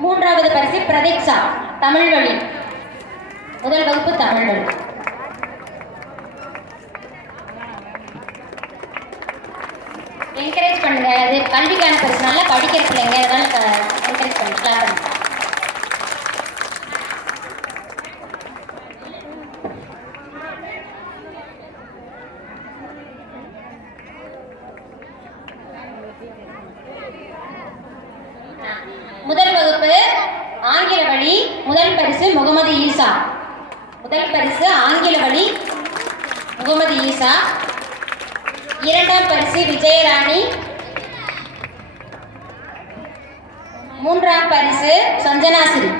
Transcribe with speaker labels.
Speaker 1: மூன்றாவது பரிசு பிரதீக்ஷா தமிழ்மொழி முதல் வகுப்பு தமிழ்மொழி என்கரேஜ் பண்ணுங்க. அது கல்விக்கான பரிசு நல்லா படிக்கிற பிள்ளைங்க அதனால என்கரேஜ் பண்ணுங்க பண்ணுங்க முதல் வகுப்பு ஆங்கில வழி முதல் பரிசு முகமது ஈசா. முதல் பரிசு ஆங்கில வழி முகமது ஈசா. இரண்டாம் பரிசு விஜயராணி. மூன்றாம் பரிசு சஞ்சனாசிரி.